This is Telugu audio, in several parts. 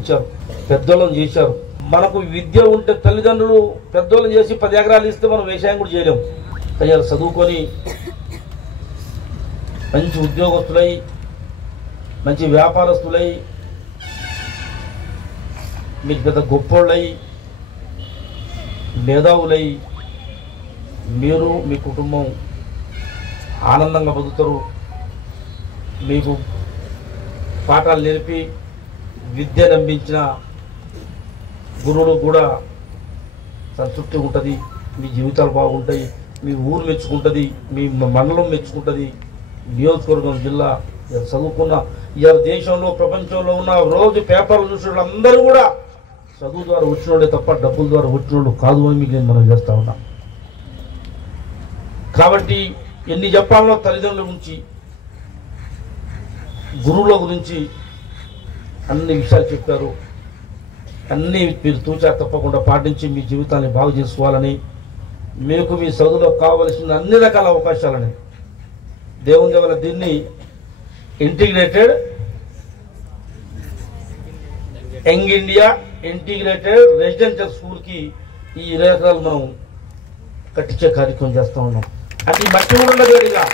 ఇచ్చారు, పెద్దోళ్ళని చేశారు. మనకు విద్య ఉంటే తల్లిదండ్రులు పెద్దోళ్ళని చేసి 10 ఎకరాలు ఇస్తే మనం వ్యవసాయం కూడా చేయలేము. అయ్యారు చదువుకొని మంచి ఉద్యోగస్తులై, మంచి వ్యాపారస్తులై, మీకు పెద్ద గొప్పోళ్ళై, మేధావులై మీరు మీ కుటుంబం ఆనందంగా బతుకుతారు. మీకు పాఠాలు నేర్పి విద్య నమ్మించిన గురువులు కూడా సంతృప్తి ఉంటుంది. మీ జీవితాలు బాగుంటాయి, మీ ఊరు మెచ్చుకుంటుంది, మీ మండలం మెచ్చుకుంటుంది, నియోజకవర్గం, జిల్లా. చదువుకున్న ఇవాళ దేశంలో ప్రపంచంలో ఉన్న రోజు పేపర్లు చూసిన వాళ్ళందరూ కూడా చదువు ద్వారా వచ్చినోడే తప్ప డబ్బుల ద్వారా వచ్చినోళ్ళు కాదు అని మీకు నేను మనం చేస్తా ఉన్నా. కాబట్టి ఎన్ని చెప్పాలో తల్లిదండ్రుల గురించి, గురువుల గురించి అన్ని విషయాలు చెప్పారు. అన్నీ మీరు తూచా తప్పకుండా పాటించి మీ జీవితాన్ని బాగు చేసుకోవాలని, మీకు మీ చదువులో కావలసిన అన్ని రకాల అవకాశాలని దేవుని వల్ల దీన్ని integrated young India integrated residential స్కూల్కి ఈ 20 ఎకరాలు మనం కట్టించే కార్యక్రమం చేస్తూ ఉన్నాం. అది మట్టి ఉండగా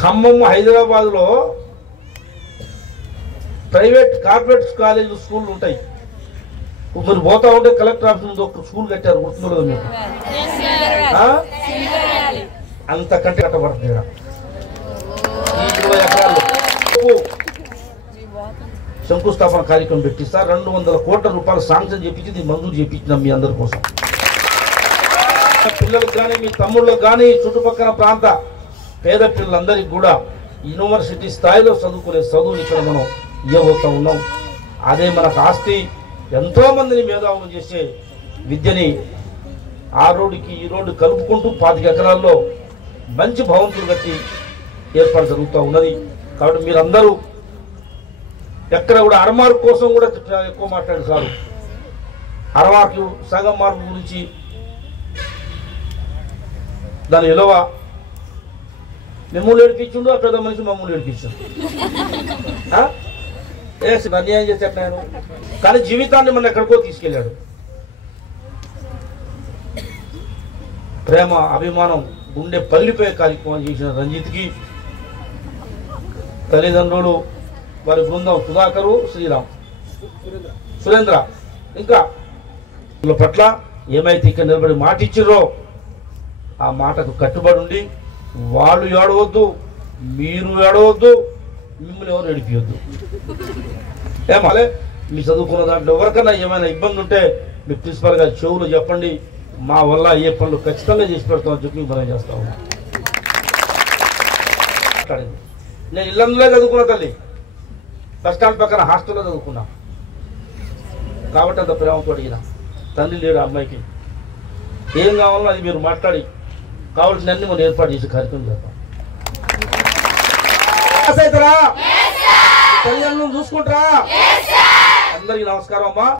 ఖమ్మం, హైదరాబాద్లో ప్రైవేట్ కార్పొరేట్ కాలేజీలు స్కూళ్ళు ఉంటాయి. మీరు పోతా ఉంటే కలెక్టర్ ఆఫీస్ ముందు ఒక స్కూల్ కట్టారు, గుర్తుండదు మీకు? అంతకంటే కట్టబడుతుంది. 20 ఎకరాల్లో శంకుస్థాపన కార్యక్రమం పెట్టిస్తా. 200 కోట్ల రూపాయలు శాంక్షన్ చేపించి మంజూరు చేపించినాం మీ అందరి కోసం. పిల్లలకు కానీ, మీ తమ్ముళ్ళకు కానీ, చుట్టుపక్కల ప్రాంత పేద పిల్లలందరికీ కూడా యూనివర్సిటీ స్థాయిలో చదువుకునే చదువుని ఇక్కడ మనం ఇవ్వబోతా ఉన్నాం. అదే మనకు ఆస్తి. ఎంతోమందిని మేధావులు చేసే విద్యని ఆ రోడ్డుకి ఈ రోడ్డు కలుపుకుంటూ 25 ఎకరాల్లో మంచి భవంతులు కట్టి ఏర్పాటు జరుగుతూ ఉన్నది. కాబట్టి మీరందరూ ఎక్కడ కూడా అరమార్కు కోసం కూడా ఎక్కువ మాట్లాడి సారు. అరమార్కు సగం మార్కు గురించి దాని విలువ మిమ్మల్ని ఏడిపించుండు, ఆ పెద్ద మనిషి మమ్మల్ని ఏడిపించాడు. అన్యాయం చేశాడు నేను, కానీ జీవితాన్ని మన ఎక్కడికో తీసుకెళ్ళాడు. ప్రేమ, అభిమానం, గుండె పల్లిపోయే కార్యక్రమం చేసిన రంజిత్కి తల్లిదండ్రులు, వారి బృందం సుధాకరు, శ్రీరామ్, సురేంద్ర, ఇంకా పట్ల ఏమైతే ఇక్కడ నిలబడి మాట ఇచ్చిర్రో ఆ మాటకు కట్టుబడి ఉండి వాళ్ళు ఏడవద్దు, మీరు ఏడవద్దు, మిమ్మల్ని ఎవరు ఏడిపియొద్దు. ఏమాలే మీ చదువుకున్న దాంట్లో ఎవరికైనా ఏమైనా ఇబ్బంది ఉంటే మీ ప్రిన్సిపల్ గారు చెవులు చెప్పండి, మా వల్ల ఏ పనులు ఖచ్చితంగా చేసి పెడతామని చెప్పి మనం చేస్తా ఉన్నాం. నేను ఇల్లందులో చదువుకున్న తల్లి, బస్ స్టాండ్ పక్కన హాస్టల్లో చదువుకున్నా. కాబట్టి అంత ప్రేమతో అడిగిన. తండ్రి లేడు అమ్మాయికి. ఏం కావాలో అది మీరు మాట్లాడి కావాల్సిన అన్ని మనం ఏర్పాటు చేసే కార్యక్రమం చేద్దాం. తల్లిదండ్రులను చూసుకుంటారా? అందరికీ నమస్కారం అమ్మా.